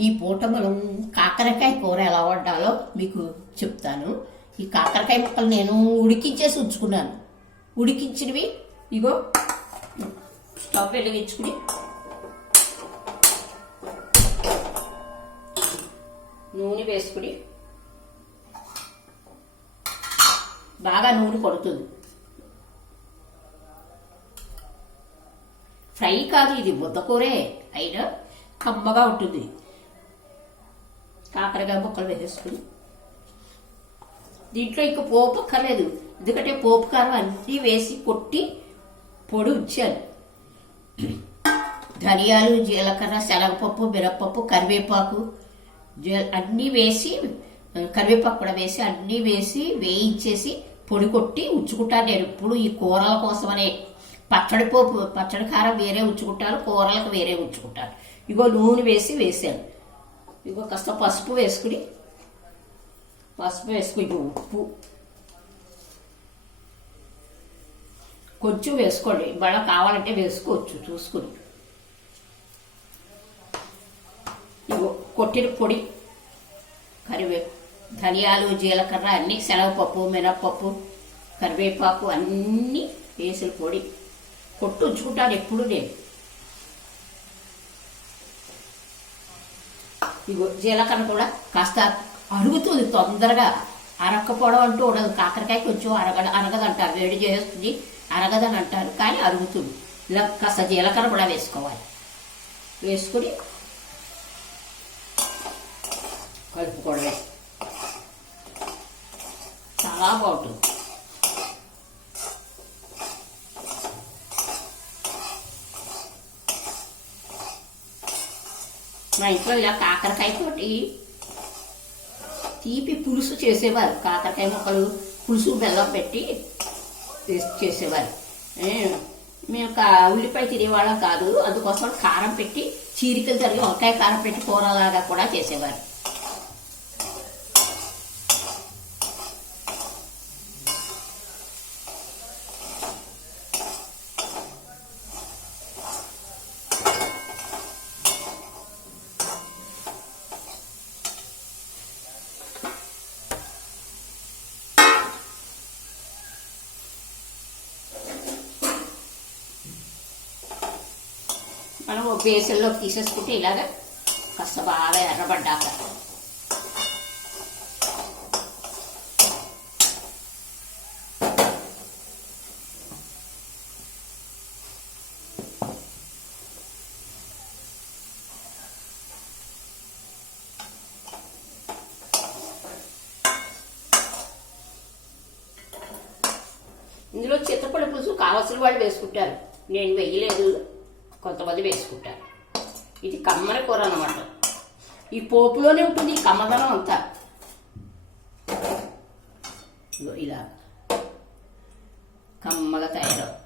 ఈ పూట మనం కాకరకాయ కూర ఎలా వండాలో మీకు చెప్తాను. ఈ కాకరకాయ ముక్కలు నేను ఉడికించేసి ఉంచుకున్నాను. ఉడికించినవి ఇగో స్టవ్ వెలిగించుకుని నూనె వేసుకుని బాగా నూనె పడుతుంది. ఫ్రై కాదు, ఇది ముద్దకూరే అయినా కమ్మగా ఉంటుంది. కాకరకాయ ముక్కలు వేసేసుకుని దీంట్లో ఇంకా పోపు అక్కర్లేదు, ఎందుకంటే పోపు కారం అన్నీ వేసి కొట్టి పొడి ఉంచాను. ధనియాలు, జీలకర్ర, శనగపప్పు, మినప్పప్పు, కరివేపాకు అన్నీ వేసి, కరివేపాకు కూడా వేసి అన్నీ వేసి వేయించేసి పొడి కొట్టి ఉంచుకుంటాను నేను. ఇప్పుడు ఈ కూరల కోసమనే పచ్చడి పోపు, పచ్చడి కారం వేరే ఉంచుకుంటాను, కూరలకు వేరే ఉంచుకుంటాను. ఇగో నూనె వేసాను. ఇగో కాస్త పసుపు వేసుకుని ఉప్పు కొంచెం వేసుకోండి, మళ్ళీ కావాలంటే వేసుకోవచ్చు చూసుకుని. ఇగో కొట్టిన పొడి, కరివేపు, ధనియాలు, జీలకర్ర అన్నీ, శనగపప్పు, మినప్పప్పు, కరివేపాకు అన్నీ వేసిన పొడి కొట్టు ఉంచుకుంటాను ఎప్పుడు నేను. ఇగో జీలకర్ర కూడా కాస్త అరుగుతుంది తొందరగా, అరక్కపోవడం అంటూ ఉండదు. కాకరకాయ కొంచెం అరగదంటారు, వేడి చేస్తుంది అరగదని అంటారు, కానీ అరుగుతుంది. ఇలా కాస్త జీలకర్ర కూడా వేసుకోవాలి. వేసుకుని కలుపుకోవడమే, చాలా బాగుంటుంది. మా ఇంట్లో ఇలా కాకరకాయ తోటి తీపి పులుసు చేసేవారు. కాకరకాయ ముక్కలు పులుసు బెల్లం పెట్టి చేసేవారు. మేము ఉల్లిపాయ తినేవాళ్ళం కాదు, అందుకోసం కారం పెట్టి చీరికలు జరిగి వంకాయ కారం పెట్టి కూరలాగా కూడా చేసేవారు. మనం బేసన్లోకి తీసేసుకుంటే ఇలాగా కాస్త బాగా ఎర్రబడ్డాక ఇందులో చింతపండు పులుసు కావాల్సిన వాళ్ళు వేసుకుంటారు, నేను వెయ్యలేదు, కొంతమంది వేసుకుంటారు. ఇది కమ్మర కూర అన్నమాట. ఈ పోపులోనే ఉంటుంది ఈ కమ్మదనం అంతా. ఇలా కమ్మగా తయారవు.